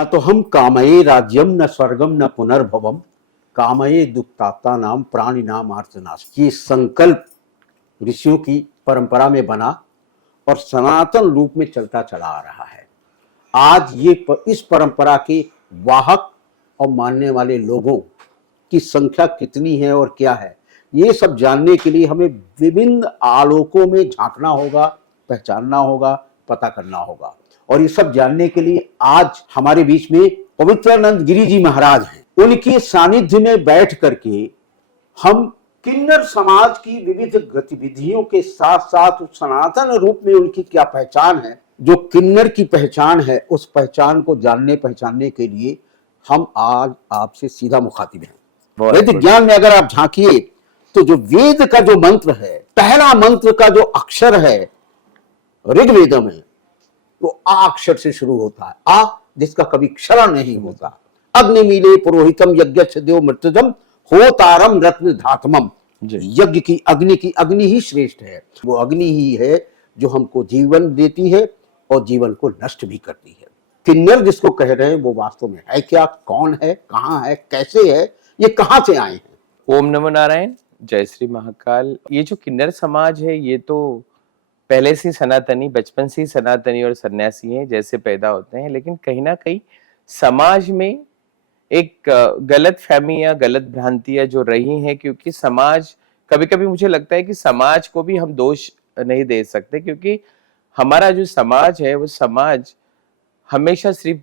ना तो हम कामये राज्यम न स्वर्गम न पुनर्भवम कामये दुक्ताता नाम प्राणी नाम आर्तनाश। ये संकल्प ऋषियों की परंपरा में बना और सनातन रूप में चलता चला आ रहा है। आज इस परंपरा के वाहक और मानने वाले लोगों की संख्या कितनी है और क्या है, ये सब जानने के लिए हमें विभिन्न आलोकों में झांकना होगा, पहचानना होगा, पता करना होगा। और ये सब जानने के लिए आज हमारे बीच में पवित्रानंद गिरी जी महाराज हैं। उनके सानिध्य में बैठ करके हम किन्नर समाज की विविध गतिविधियों के साथ साथ सनातन रूप में उनकी क्या पहचान है, जो किन्नर की पहचान है, उस पहचान को जानने पहचानने के लिए हम आज आपसे सीधा मुखातिब हैं। वेद ज्ञान में अगर आप झांकिए तो जो वेद का जो मंत्र है, पहला मंत्र का जो अक्षर है ऋग्वेद में, वो आ अक्षर से शुरू होता है। आ जिसका कभी क्षरण नहीं होता। अग्नि मीले पुरोहितम यज्ञ देव मृतजम होतारम रत्न धातमम। यज्ञ की अग्नि ही श्रेष्ठ है। वो अग्नि ही है जो हमको जीवन देती है और जीवन को नष्ट भी करती है। किन्नर जिसको कह रहे हैं वो वास्तव में है क्या, कौन है, कहाँ है, कैसे है, ये कहाँ से आए हैं? ओम नमो नारायण, जय श्री महाकाल। ये जो किन्नर समाज है ये तो पहले से सनातनी, बचपन से ही सनातनी और सन्यासी हैं जैसे पैदा होते हैं, लेकिन कहीं ना कहीं समाज में एक गलत फहमी या गलत भ्रांतियां जो रही हैं, क्योंकि समाज, कभी कभी मुझे लगता है कि समाज को भी हम दोष नहीं दे सकते, क्योंकि हमारा जो समाज है वो समाज हमेशा सिर्फ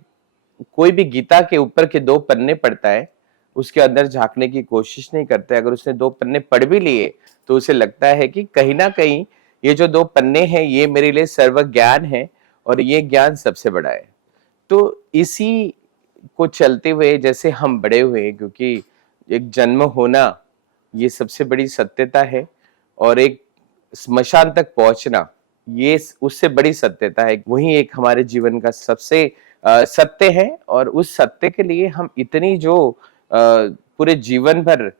कोई भी गीता के ऊपर के 2 पन्ने पढ़ता है, उसके अंदर झांकने की कोशिश नहीं करते। अगर उसने 2 पन्ने पढ़ भी लिए तो उसे लगता है कि कहीं ना कहीं ये जो 2 पन्ने हैं ये मेरे लिए सर्व ज्ञान है और ये ज्ञान सबसे बड़ा है। तो इसी को चलते हुए जैसे हम बड़े हुए, क्योंकि एक जन्म होना ये सबसे बड़ी सत्यता है और एक स्मशान तक पहुंचना ये उससे बड़ी सत्यता है। वही एक हमारे जीवन का सबसे सत्य है और उस सत्य के लिए हम इतनी जो पूरे जीवन भर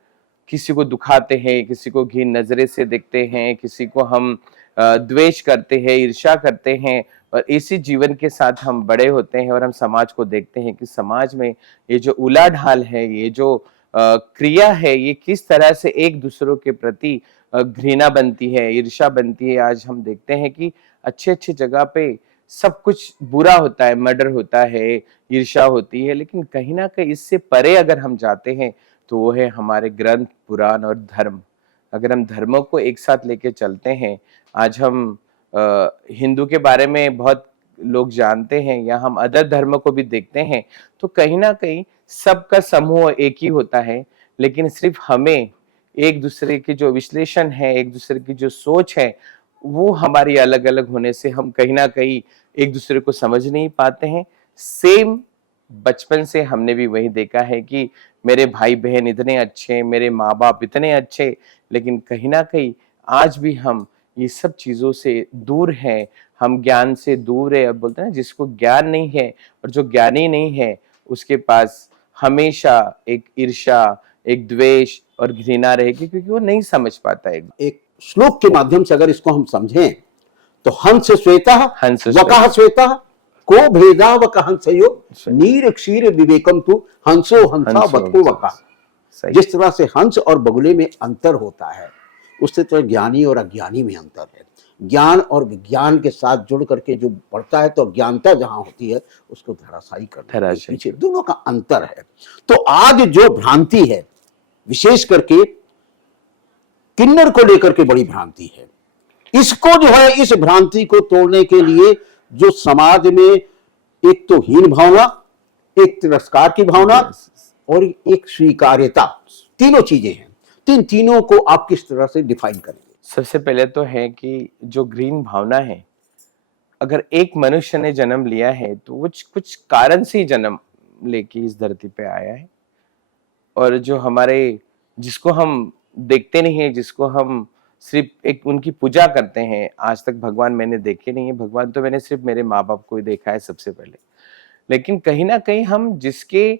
किसी को दुखाते हैं, किसी को घिन नजरे से देखते हैं, किसी को हम द्वेष करते हैं, ईर्ष्या करते हैं, और इसी जीवन के साथ हम बड़े होते हैं और हम समाज को देखते हैं कि समाज में ये जो उलाढाल है, ये जो क्रिया है, ये किस तरह से एक दूसरों के प्रति घृणा बनती है, ईर्ष्या बनती है। आज हम देखते हैं कि अच्छे अच्छे जगह पे सब कुछ बुरा होता है, मर्डर होता है, ईर्ष्या होती है, लेकिन कहीं ना कहीं इससे परे अगर हम जाते हैं तो वो है हमारे ग्रंथ, पुराण और धर्म। अगर हम धर्मों को एक साथ लेके चलते हैं, आज हम हिंदू के बारे में बहुत लोग जानते हैं या हम अदर धर्म को भी देखते हैं, तो कहीं ना कहीं सबका समूह एक ही होता है, लेकिन सिर्फ हमें एक दूसरे के जो विश्लेषण है, एक दूसरे की जो सोच है, वो हमारी अलग अलग होने से हम कहीं ना कहीं एक दूसरे को समझ नहीं पाते हैं। सेम बचपन से हमने भी वही देखा है कि मेरे भाई बहन इतने अच्छे, मेरे माँ बाप इतने अच्छे, लेकिन कहीं ना कहीं आज भी हम ये सब चीजों से दूर हैं, हम ज्ञान से दूर है। अब बोलते हैं ना, जिसको ज्ञान नहीं है और जो ज्ञानी नहीं है उसके पास हमेशा एक ईर्ष्या, एक द्वेष और घृणा रहेगी, क्योंकि वो नहीं समझ पाता है। एक श्लोक के माध्यम से अगर इसको हम समझें तो हंस श्वेता वकः श्वेता को भेदा वकः हंसयो नीर क्षीर विवेकम तु हंसो हंसा वको वका। जिस तरह से हंस और बगुले में अंतर होता है, उससे तरह ज्ञानी और अज्ञानी में अंतर है। ज्ञान और विज्ञान के साथ जुड़ करके जो बढ़ता है तो अज्ञानता जहां होती है उसको धराशायी करने के पीछे दोनों का अंतर है। तो आज जो भ्रांति है, विशेष करके किन्नर को लेकर के बड़ी भ्रांति है। इसको जो है, इस भ्रांति को तोड़ने के लिए जो समाज में एक तो हीन भावना, एक तिरस्कार की भावना और एक स्वीकार्यता, तीनों चीजें हैं। तीनों को आप किस तरह से डिफाइन करेंगे? सबसे पहले तो है कि जो ग्रीन भावना है, अगर एक मनुष्य ने जन्म लिया है तो वो कुछ कारण से ही जन्म लेके इस धरती पे आया है। और जो हमारे, जिसको हम देखते नहीं है, जिसको हम सिर्फ एक उनकी पूजा करते हैं, आज तक भगवान मैंने देखे नहीं है। भगवान तो मैंने सिर्फ मेरे माँ बाप को ही देखा है सबसे पहले। लेकिन कहीं ना कहीं हम जिसके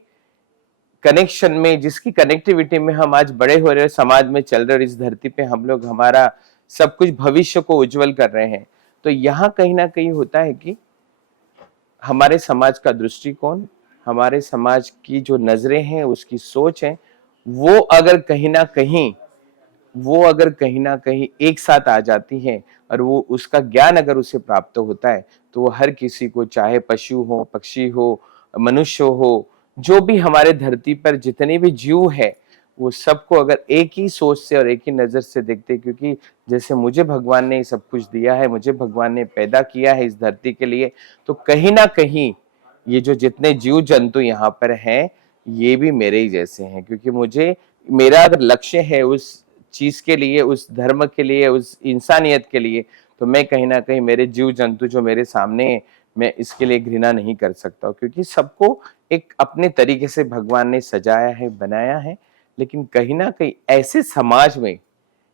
कनेक्शन में, जिसकी कनेक्टिविटी में हम आज बड़े हो रहे, समाज में चल रहे, इस धरती पे हम लोग हमारा सब कुछ भविष्य को उज्जवल कर रहे हैं, तो यहाँ कहीं ना कहीं होता है कि हमारे समाज का दृष्टिकोण, हमारे समाज की जो नजरें हैं, उसकी सोच है, वो अगर कहीं ना कहीं एक साथ आ जाती हैं और वो उसका ज्ञान अगर उसे प्राप्त होता है, तो वो हर किसी को, चाहे पशु हो, पक्षी हो, मनुष्य हो, जो भी हमारे धरती पर जितने भी जीव है, वो सबको अगर एक ही सोच से और एक ही नजर से देखते, क्योंकि जैसे मुझे भगवान ने सब कुछ दिया है, मुझे भगवान ने पैदा किया है इस धरती के लिए, तो कहीं ना कहीं ये जो जितने जीव जंतु यहाँ पर हैं, ये भी मेरे ही जैसे हैं, क्योंकि मुझे, मेरा अगर लक्ष्य है उस चीज के लिए, उस धर्म के लिए, उस इंसानियत के लिए, तो मैं कहीं ना कहीं मेरे जीव जंतु जो मेरे सामने है, मैं इसके लिए घृणा नहीं कर सकता, क्योंकि सबको एक अपने तरीके से भगवान ने सजाया है, बनाया है। लेकिन कहीं ना कहीं ऐसे समाज में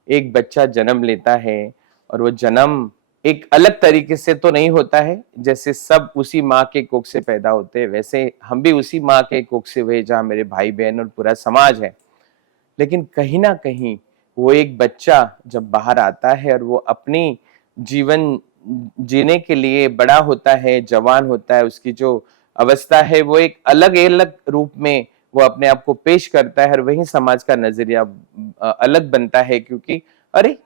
एक बच्चा जन्म लेता है, और वो जन्म एक अलग तरीके से तो नहीं होता है, जैसे सब उसी माँ के कोख से पैदा होते हैं, वैसे हम भी उसी माँ के कोख से हुए, जहाँ मेरे भाई बहन और पूरा समाज है। लेकिन कहीं ना कहीं वो एक बच्चा जब बाहर आता है और वो अपनी जीवन जीने के लिए बड़ा होता है, जवान होता है, उसकी जो अवस्था है वो एक अलग अलग रूप में वो अपने आप को पेश करता है, और वही समाज का नजरिया अलग बनता है, क्योंकि अरे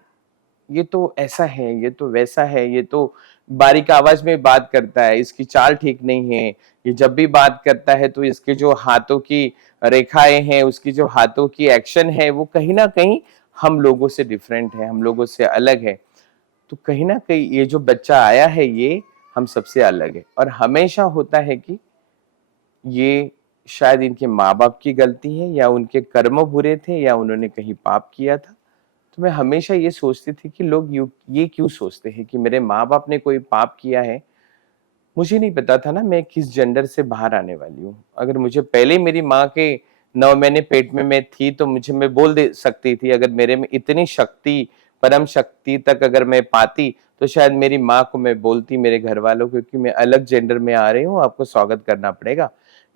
ये तो ऐसा है, ये तो वैसा है, ये तो बारीक आवाज में बात करता है, इसकी चाल ठीक नहीं है, ये जब भी बात करता है तो इसके जो हाथों की रेखाएं हैं, उसकी जो हाथों की एक्शन है, वो कहीं ना कहीं हम लोगों से डिफरेंट है, हम लोगों से अलग है। तो कहीं ना कहीं ये जो बच्चा आया है, ये हम सबसे अलग है, और हमेशा होता है कि ये शायद इनके माँ बाप की गलती है, या उनके कर्म बुरे थे, या उन्होंने कहीं पाप किया था। तो मैं हमेशा ये सोचती थी कि लोग ये क्यों सोचते हैं कि मेरे माँ बाप ने कोई पाप किया है। मुझे नहीं पता था ना मैं किस जेंडर से बाहर आने वाली हूँ। अगर मुझे पहले मेरी माँ के 9 महीने पेट में मैं थी, तो मुझे, मैं बोल दे सकती थी, अगर मेरे में इतनी शक्ति, परम शक्ति तक अगर मैं पाती, तो शायद मेरी माँ को मैं बोलती, मेरे घर वालों को, क्योंकि मैं अलग जेंडर में आ रही हूँ, आपको स्वागत करना पड़ेगा।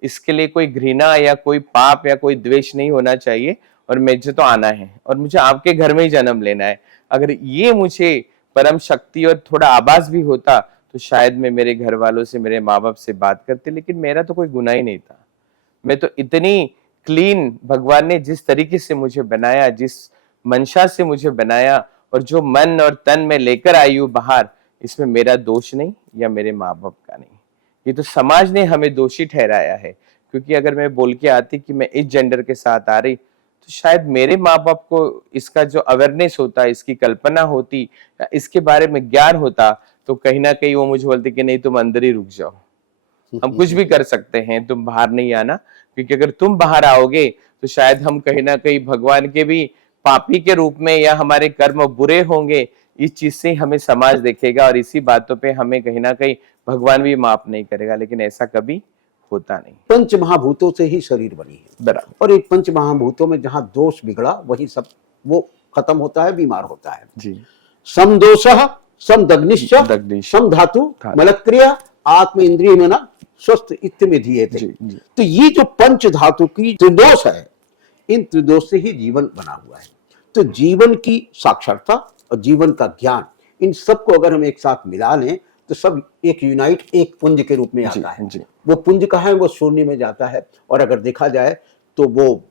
इसके लिए कोई घृणा या कोई पाप या कोई द्वेष नहीं होना चाहिए, और मुझे तो आना है और मुझे आपके घर में ही जन्म लेना है। अगर ये मुझे परम शक्ति और थोड़ा आभास भी होता, तो शायद मैं मेरे घर वालों से, मेरे माँ बाप से बात करती, लेकिन मेरा तो कोई गुनाह ही नहीं था। मैं तो इतनी क्लीन, भगवान ने जिस तरीके से मुझे बनाया, जिस मंशा से मुझे बनाया, और जो मन और तन में लेकर आई हूँ बाहर, इसमें मेरा दोष नहीं या मेरे माँ बाप का नहीं। ये तो समाज ने हमें दोषी ठहराया है, क्योंकि अगर मैं बोल के आती कि मैं इस जेंडर के साथ आ रही, तो शायद मेरे माँ बाप को इसका जो अवेयरनेस होता, इसकी कल्पना होती, या इसके बारे में ज्ञान होता, तो कहीं ना कहीं वो मुझे बोलते कि नहीं, तुम अंदर ही रुक जाओ, हम कुछ भी कर सकते हैं, तुम बाहर नहीं आना, क्योंकि अगर तुम बाहर आओगे तो शायद हम कहीं ना कहीं भगवान के भी पापी के रूप में, या हमारे कर्म बुरे होंगे। इस चीज से हमें समाज देखेगा, और इसी बातों पे हमें कहीं ना कहीं भगवान भी माफ नहीं करेगा, लेकिन ऐसा कभी होता नहीं। पंच महाभूतों से ही शरीर बनी है, बराबर। और एक पंच महाभूतों में जहां दोष बिगड़ा, वही सब वो खत्म होता है, बीमार होता है। जी। समदोषः समदग्निश्च दग्निश्च समधातु धातु। मलक्रिया आत्म इंद्रिय में ना स्वस्थ इत्य धीये थे। जी, जी। तो ये जो पंच धातु की त्रिदोष है, इन त्रिदोष से ही जीवन बना हुआ है। तो जीवन की साक्षरता और जीवन का ज्ञान, इन सबको अगर हम एक साथ मिला लें, तो सब एक यूनाइट, एक पुंज के रूप में आता है। जी। वो पुंज कहाँ है? वो शून्य में जाता है। और अगर देखा जाए तो वो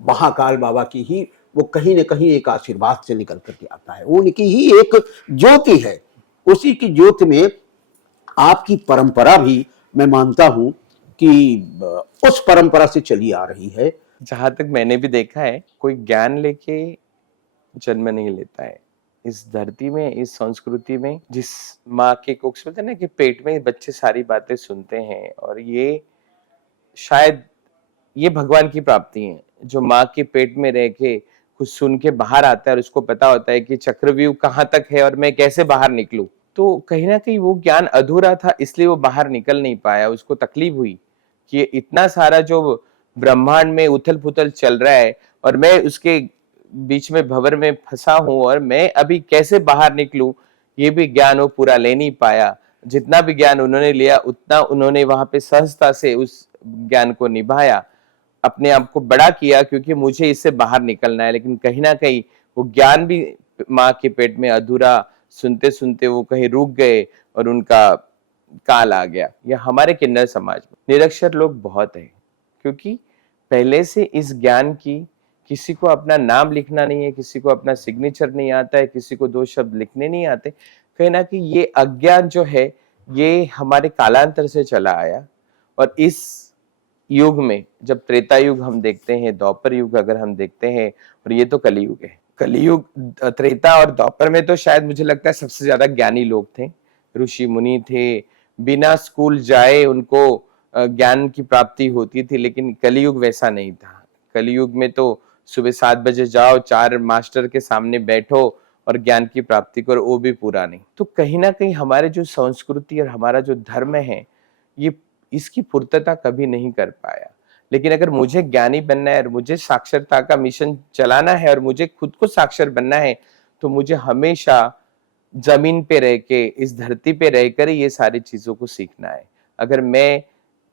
महाकाल बाबा की ही, वो कहीं न कहीं एक आशीर्वाद से निकल करके आता है, वो उनकी ही एक ज्योति है। उसी की ज्योति में आपकी परंपरा भी, मैं मानता हूं कि उस परंपरा से चली आ रही है। जहां तक मैंने भी देखा है, कोई ज्ञान लेके जन्म नहीं लेता है। इस धरती में, इस संस्कृति में, जिस माँ के कोख से, बोलते हैं ना कि पेट में बच्चे सारी बातें सुनते हैं, और ये शायद ये भगवान की प्राप्ति है, जो माँ के पेट में रह के कुछ सुन के बाहर आता है, और उसको पता होता है कि चक्रव्यूह कहाँ तक है और मैं कैसे बाहर निकलूं। तो कहीं ना कहीं वो ज्ञान अधूरा था, इसलिए वो बाहर निकल नहीं पाया, उसको तकलीफ हुई कि इतना सारा जो ब्रह्मांड में उथल पुथल चल रहा है, और मैं उसके बीच में भंवर में फंसा हूं, और मैं अभी कैसे बाहर निकलूं, ये भी ज्ञान वो पूरा ले नहीं पाया। जितना भी ज्ञान उन्होंने लिया, उतना उन्होंने वहां पे सहजता से उस ज्ञान को निभाया, अपने आप को बड़ा किया, क्योंकि मुझे इससे बाहर निकलना है। लेकिन कहीं ना कहीं वो ज्ञान भी माँ के पेट में अधूरा, सुनते सुनते वो कहीं रुक गए, और उनका काल आ गया, या हमारे किन्नर समाज में निरक्षर लोग बहुत हैं, क्योंकि पहले से इस ज्ञान की, किसी को अपना नाम लिखना नहीं है, किसी को अपना सिग्नेचर नहीं आता है, किसी को 2 शब्द लिखने नहीं आते, कहीं ना कहीं ये अज्ञान जो है ये हमारे कालांतर से चला आया। और इस युग में, जब त्रेता युग हम देखते हैं, द्वापर युग अगर हम देखते हैं, और ये तो कलयुग है, कलयुग, त्रेता और द्वापर में तो शायद मुझे लगता है सबसे ज्यादा ज्ञानी लोग थे, ऋषि मुनि थे, बिना स्कूल जाए उनको ज्ञान की प्राप्ति होती थी। लेकिन कलयुग वैसा नहीं था। कलयुग में तो सुबह 7 बजे जाओ, 4 मास्टर के सामने बैठो और ज्ञान की प्राप्ति करो, वो भी पूरा नहीं। तो कहीं ना कहीं हमारे जो संस्कृति और हमारा जो धर्म है, ये इसकी पूर्तता कभी नहीं कर पाया। लेकिन अगर मुझे ज्ञानी बनना है और मुझे साक्षरता का मिशन चलाना है और मुझे खुद को साक्षर बनना है, तो मुझे हमेशा जमीन पे रह के, इस धरती पे रहकर ये सारी चीजों को सीखना है। अगर मैं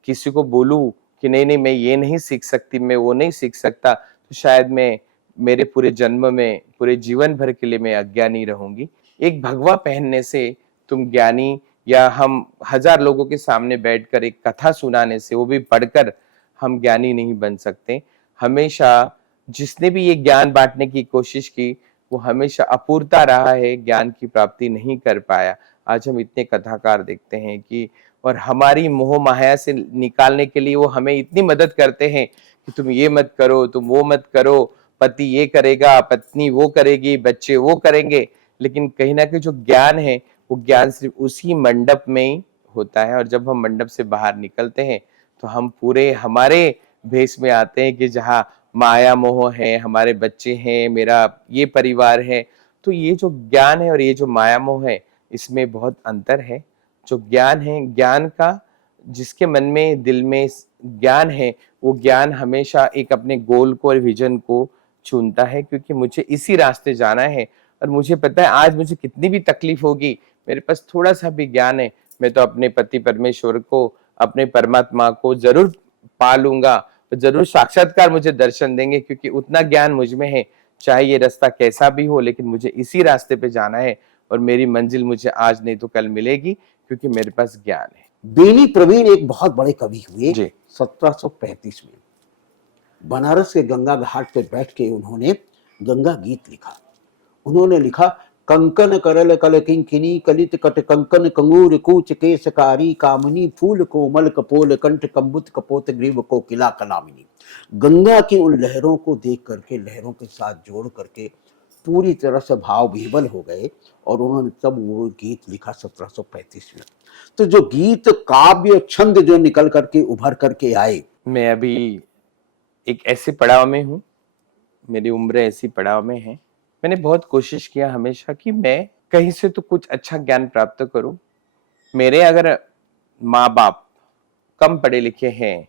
किसी को बोलूं कि नहीं नहीं मैं ये नहीं सीख सकती, मैं वो नहीं सीख सकता, तो शायद मैं मेरे पूरे जन्म में, पूरे जीवन भर के लिए मैं अज्ञानी रहूंगी। एक भगवा पहनने से तुम ज्ञानी, या हम 1000 लोगों के सामने बैठकर एक कथा सुनाने से, वो भी पढ़कर, हम ज्ञानी नहीं बन सकते। हमेशा जिसने भी ये ज्ञान बांटने की कोशिश की, वो हमेशा अपूर्ता रहा है, ज्ञान की प्राप्ति नहीं कर पाया। आज हम इतने कथाकार देखते हैं कि, और हमारी मोह माया से निकालने के लिए वो हमें इतनी मदद करते हैं कि तुम ये मत करो, तुम वो मत करो, पति ये करेगा, पत्नी वो करेगी, बच्चे वो करेंगे। लेकिन कहीं ना कहीं जो ज्ञान है, वो ज्ञान सिर्फ उसी मंडप में ही होता है। और जब हम मंडप से बाहर निकलते हैं, तो हम पूरे हमारे भेष में आते हैं कि जहाँ माया मोह है, हमारे बच्चे हैं, मेरा ये परिवार है। तो ये जो ज्ञान है और ये जो माया मोह है, इसमें बहुत अंतर है। जो ज्ञान है, ज्ञान का, जिसके मन में, दिल में ज्ञान है, वो ज्ञान हमेशा एक अपने गोल को और विजन को चुनता है, क्योंकि मुझे इसी रास्ते जाना है। और मुझे पता है आज मुझे कितनी भी तकलीफ होगी, मेरे पास थोड़ा सा भी ज्ञान है, मैं तो अपने पति परमेश्वर को, अपने परमात्मा को जरूर पा लूंगा, जरूर साक्षात्कार मुझे दर्शन देंगे, क्योंकि उतना ज्ञान मुझ में है। चाहे ये रास्ता कैसा भी हो, लेकिन मुझे इसी रास्ते पे जाना है, और मेरी मंजिल मुझे आज नहीं तो कल मिलेगी, क्योंकि मेरे पास ज्ञान है। बेनी प्रवीण एक बहुत बड़े कवि हुए जी। 1735 में। बनारस के गंगा घाट पे बैठ के उन्होंने गंगा गीत लिखा। उन्होंने लिखा, कंकन करल कल किंकिनी कलित कट कंकन कंगूर कूच केशकारी कामनी फूल कोमल कपोल कंठ कम्बुत कपोत ग्रीव को किला कलामिनी। गंगा की उन लहरों को देख करके, लहरों के साथ जोड़ करके पूरी तरह से भाव विह्वल हो गए, और उन्होंने तब वो गीत लिखा 1735 में। तो जो गीत काव्य छंद जो निकल करके उभर करके आए, मैं अभी एक ऐसे पड़ाव में हूँ, मेरी उम्र ऐसी पड़ाव में है। मैंने बहुत कोशिश किया हमेशा कि मैं कहीं से तो कुछ अच्छा ज्ञान प्राप्त करूं। मेरे अगर माँ बाप कम पढ़े लिखे हैं,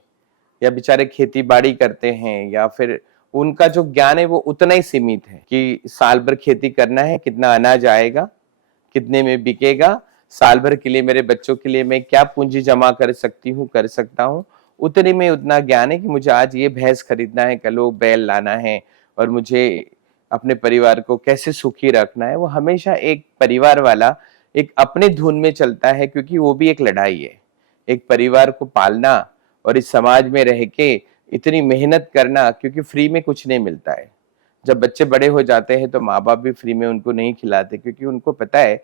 या बेचारे खेती बाड़ी करते हैं, या फिर उनका जो ज्ञान है वो उतना ही सीमित है कि साल भर खेती करना है, कितना अनाज आएगा, कितने में बिकेगा, साल भर के लिए मेरे बच्चों के लिए मैं क्या पूंजी जमा कर सकती हूँ, कर सकता हूँ, उतने में उतना ज्ञान है कि मुझे आज ये भैंस खरीदना है, कल वो बैल लाना है, और मुझे अपने परिवार को कैसे सुखी रखना है। वो हमेशा एक परिवार वाला एक अपने धुन में चलता है, क्योंकि वो भी एक लड़ाई है, एक परिवार को पालना और इस समाज में रह के इतनी मेहनत करना, क्योंकि फ्री में कुछ नहीं मिलता है। जब बच्चे बड़े हो जाते हैं तो माँ बाप भी फ्री में उनको नहीं खिलाते, क्योंकि उनको पता है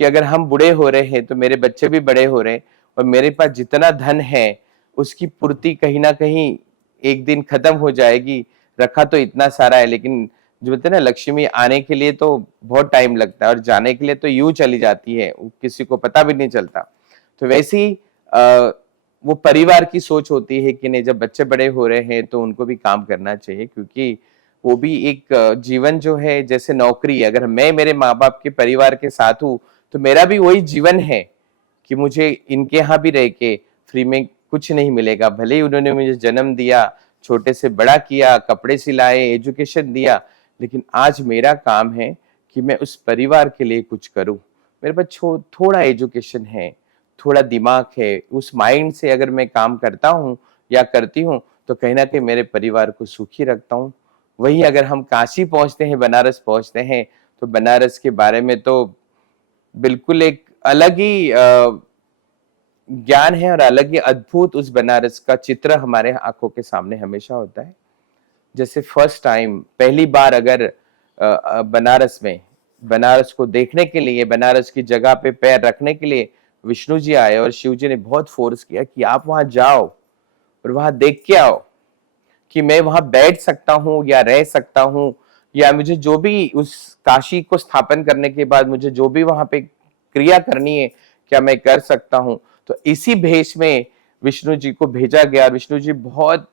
कि अगर हम बूढ़े हो रहे हैं तो मेरे बच्चे भी बड़े हो रहे हैं, और मेरे पास जितना धन है उसकी पूर्ति कहीं ना कहीं एक दिन खत्म हो जाएगी। रखा तो इतना सारा है, लेकिन जो बोलते हैं ना, लक्ष्मी आने के लिए तो बहुत टाइम लगता है और जाने के लिए तो यूं चली जाती है, किसी को पता भी नहीं चलता। तो वैसे ही वो परिवार की सोच होती है कि नहीं, जब बच्चे बड़े हो रहे हैं तो उनको भी काम करना चाहिए, क्योंकि वो भी एक जीवन जो है, जैसे नौकरी, अगर मैं मेरे माँ बाप के परिवार के साथ हूँ तो मेरा भी वही जीवन है कि मुझे इनके यहाँ भी रह के फ्री में कुछ नहीं मिलेगा। भले ही उन्होंने मुझे जन्म दिया, छोटे से बड़ा किया, कपड़े सिलाए, एजुकेशन दिया, लेकिन आज मेरा काम है कि मैं उस परिवार के लिए कुछ करूं। मेरे पास थोड़ा एजुकेशन है, थोड़ा दिमाग है, उस माइंड से अगर मैं काम करता हूं या करती हूं, तो कहीं ना कहीं मेरे परिवार को सुखी रखता हूं। वही अगर हम काशी पहुंचते हैं, बनारस पहुंचते हैं, तो बनारस के बारे में तो बिल्कुल एक अलग ही ज्ञान है और अलग ही अद्भुत उस बनारस का चित्र हमारे आंखों के सामने हमेशा होता है। जैसे फर्स्ट टाइम पहली बार अगर बनारस में, बनारस को देखने के लिए, बनारस की जगह पे पैर रखने के लिए विष्णु जी आए और शिव जी ने बहुत फोर्स किया कि आप वहां जाओ और वहां देख के आओ कि मैं वहां बैठ सकता हूँ या रह सकता हूँ, या मुझे जो भी उस काशी को स्थापन करने के बाद मुझे जो भी वहां पे क्रिया करनी है क्या मैं कर सकता हूँ। तो इसी भेष में विष्णु जी को भेजा गया और विष्णु जी बहुत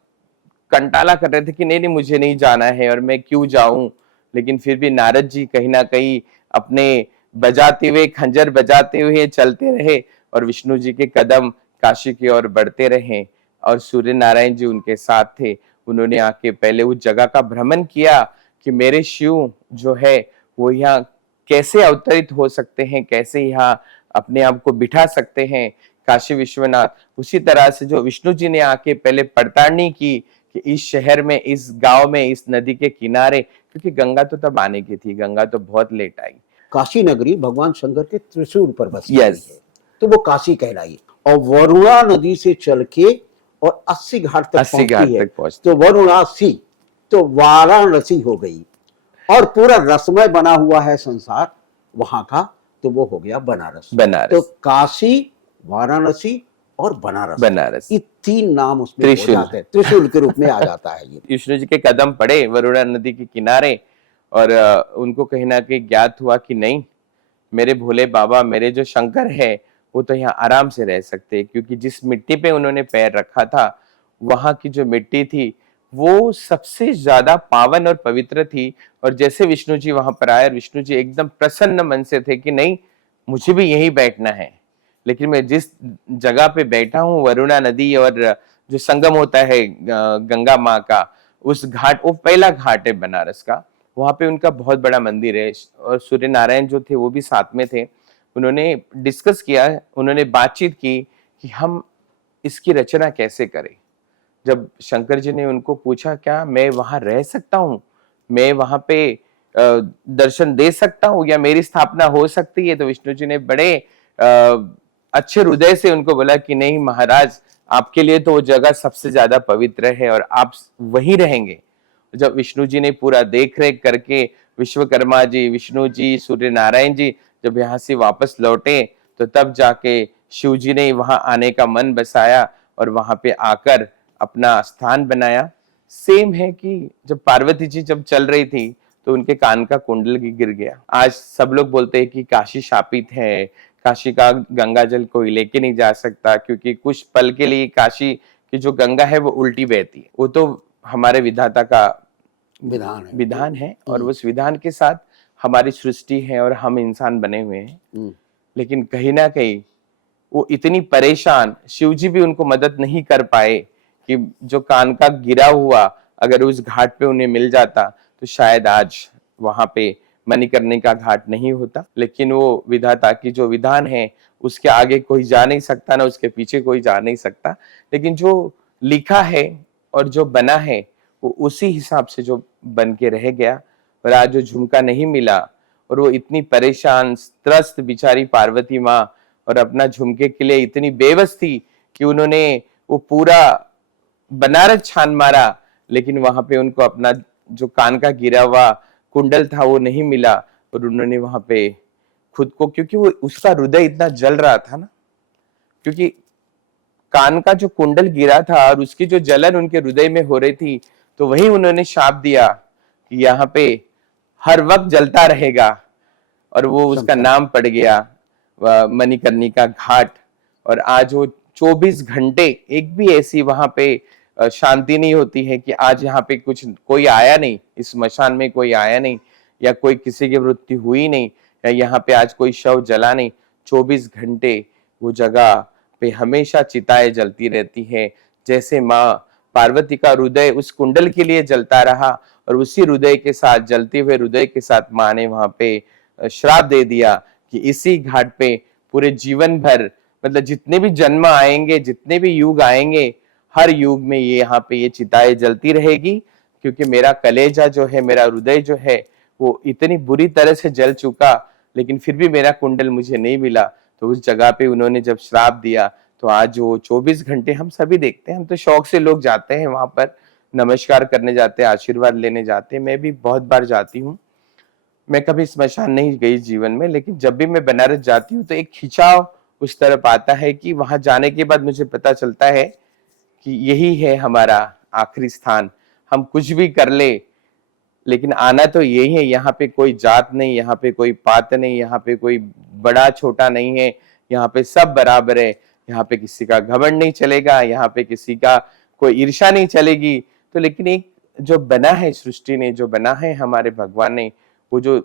कंटाला कर रहे थे कि नहीं नहीं मुझे नहीं जाना है और मैं क्यों जाऊं। लेकिन फिर भी नारद जी कहीं ना कहीं अपने बजाते हुए, खंजर बजाते हुए चलते रहे और विष्णु जी के कदम काशी की ओर बढ़ते रहे और सूर्य नारायण जी उनके साथ थे। उन्होंने आके पहले उस जगह का भ्रमण किया कि मेरे शिव जो है वो यहाँ कैसे अवतरित हो सकते हैं, कैसे यहाँ अपने आप को बिठा सकते हैं काशी विश्वनाथ। उसी तरह से जो विष्णु जी ने आके पहले पड़तालनी की कि इस शहर में, इस गांव में, इस नदी के किनारे, क्योंकि गंगा तो तब आने की थी, गंगा तो बहुत लेट आई। काशी नगरी भगवान शंकर के त्रिशूल पर बसी हुई Yes. है, तो वो काशी कहलाई। और वरुणा नदी से चल के और 80 घाट तक 80 घाट पहुंचती है, तक पहुंचती तो वरुणासी तो वाराणसी हो गई। और पूरा रसमय बना हुआ है संसार वहां का, तो वो हो गया बनारस। बनारस। तो काशी, वाराणसी और बनारस, बनारस। ये 3 नाम उसमें हो त्रिशूल। जाते हैं, त्रिशूल के रूप में आ जाता है ये। विष्णु जी के कदम पड़े वरुणा नदी के किनारे और उनको कहीं ना कहीं ज्ञात हुआ कि नहीं, मेरे भोले बाबा, मेरे जो शंकर है वो तो यहाँ आराम से रह सकते हैं, क्योंकि जिस मिट्टी पे उन्होंने पैर रखा था वहां की जो मिट्टी थी वो सबसे ज्यादा पावन और पवित्र थी। और जैसे विष्णु जी वहां पर आए, विष्णु जी एकदम प्रसन्न मन से थे कि नहीं मुझे भी यहीं बैठना है। लेकिन मैं जिस जगह पे बैठा हूँ, वरुणा नदी और जो संगम होता है गंगा माँ का, उस घाट, वो पहला घाट है बनारस का, वहां पे उनका बहुत बड़ा मंदिर है। और सूर्य नारायण जो थे वो भी साथ में थे। उन्होंने डिस्कस किया, उन्होंने बातचीत की कि हम इसकी रचना कैसे करें। जब शंकर जी ने उनको पूछा क्या मैं वहां रह सकता हूँ, मैं वहां पे दर्शन दे सकता हूँ या मेरी स्थापना हो सकती है, तो विष्णु जी ने बड़े अच्छे हृदय से उनको बोला कि नहीं महाराज, आपके लिए तो वो जगह सबसे ज्यादा पवित्र है और आप वहीं रहेंगे। जब विष्णु जी ने पूरा देख रेख करके, विश्वकर्मा जी, विष्णु जी, सूर्य नारायण जी जब यहाँ से वापस लौटे, तो तब जाके शिव जी ने वहां आने का मन बसाया और वहां पे आकर अपना स्थान बनाया। सेम है कि जब पार्वती जी जब चल रही थी तो उनके कान का कुंडल गिर गया। आज सब लोग बोलते हैं कि काशी शापित है, काशी का गंगा जल कोई लेके नहीं जा सकता, क्योंकि कुछ पल के लिए काशी की जो गंगा है वो उल्टी बहती है। वो तो हमारे विधाता का विधान है और उस विधान के साथ हमारी सृष्टि है और हम इंसान बने हुए हैं। लेकिन कहीं ना कहीं वो इतनी परेशान, शिव जी भी उनको मदद नहीं कर पाए कि जो कान का गिरा हुआ अगर उस घाट पे उन्हें मिल जाता तो शायद आज वहां पे मणिकर्णिका घाट नहीं होता। लेकिन वो विधाता की जो विधान है उसके आगे कोई जा नहीं सकता, ना उसके पीछे कोई जा नहीं सकता। लेकिन जो लिखा है और जो बना है वो उसी हिसाब से जो बन के रह गया। और आज जो झुमका नहीं मिला और वो इतनी परेशान त्रस्त बेचारी पार्वती माँ और अपना झुमके के लिए इतनी बेबस थी कि उन्होंने वो पूरा बनारस छान मारा, लेकिन वहां पे उनको अपना जो कान का गिरा हुआ कुंडल था वो नहीं मिला। और उन्होंने वहां पे खुद को, क्योंकि वो उसका हृदय इतना जल रहा था ना, क्योंकि कान का जो कुंडल गिरा था और उसकी जो जलन उनके हृदय में हो रही थी, तो वही उन्होंने शाप दिया कि यहाँ पे हर वक्त जलता रहेगा। और वो उसका नाम पड़ गया मणिकर्णिका घाट। और आज वो 24 घंटे एक भी ऐसी वहां पे शांति नहीं होती है कि आज यहाँ पे कुछ कोई आया नहीं, इस स्मशान में कोई आया नहीं, या कोई किसी की मृत्यु हुई नहीं, या यहाँ पे आज कोई शव जला नहीं। 24 घंटे वो जगह पे हमेशा चिताएं जलती रहती है। जैसे माँ पार्वती का हृदय उस कुंडल के लिए जलता रहा और उसी हृदय के साथ, जलते हुए हृदय के साथ माँ ने वहां पे श्राप दे दिया कि इसी घाट पे पूरे जीवन भर, मतलब जितने भी जन्म आएंगे, जितने भी युग आएंगे, हर युग में ये यहाँ पे ये चिताएं जलती रहेगी, क्योंकि मेरा कलेजा जो है, मेरा हृदय जो है वो इतनी बुरी तरह से जल चुका, लेकिन फिर भी मेरा कुंडल मुझे नहीं मिला। तो उस जगह पे उन्होंने जब श्राप दिया तो आज वो 24 घंटे हम सभी देखते हैं। हम तो शौक से लोग जाते हैं वहां पर, नमस्कार करने जाते हैं, आशीर्वाद लेने जाते हैं। मैं भी बहुत बार जाती हूँ। मैं कभी स्मशान नहीं गई जीवन में, लेकिन जब भी मैं बनारस जाती हूँ तो एक खिंचाव उस तरफ आता है कि वहां जाने के बाद मुझे पता चलता है कि यही है हमारा आखिरी स्थान। हम कुछ भी कर ले, लेकिन आना तो यही है। यहाँ पे कोई जात नहीं, यहाँ पे कोई पात नहीं, यहाँ पे कोई बड़ा छोटा नहीं है, यहाँ पे सब बराबर है। यहाँ पे किसी का घमंड नहीं चलेगा, यहाँ पे किसी का कोई ईर्ष्या नहीं चलेगी। तो लेकिन एक जो बना है सृष्टि ने, जो बना है हमारे भगवान ने, वो जो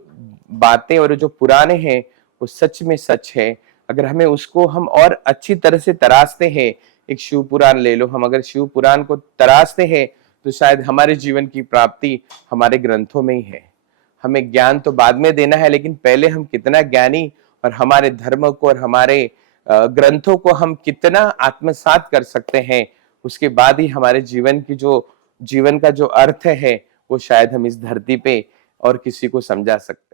बातें और जो पुराने हैं वो सच में सच है। अगर हमें उसको हम और अच्छी तरह से तराशते हैं, एक शिव पुराण ले लो, हम अगर शिव पुराण को तराशते हैं तो शायद हमारे जीवन की प्राप्ति हमारे ग्रंथों में ही है। हमें ज्ञान तो बाद में देना है, लेकिन पहले हम कितना ज्ञानी और हमारे धर्म को और हमारे ग्रंथों को हम कितना आत्मसात कर सकते हैं, उसके बाद ही हमारे जीवन की जो जीवन का जो अर्थ है वो शायद हम इस धरती पे और किसी को समझा सकते हैं।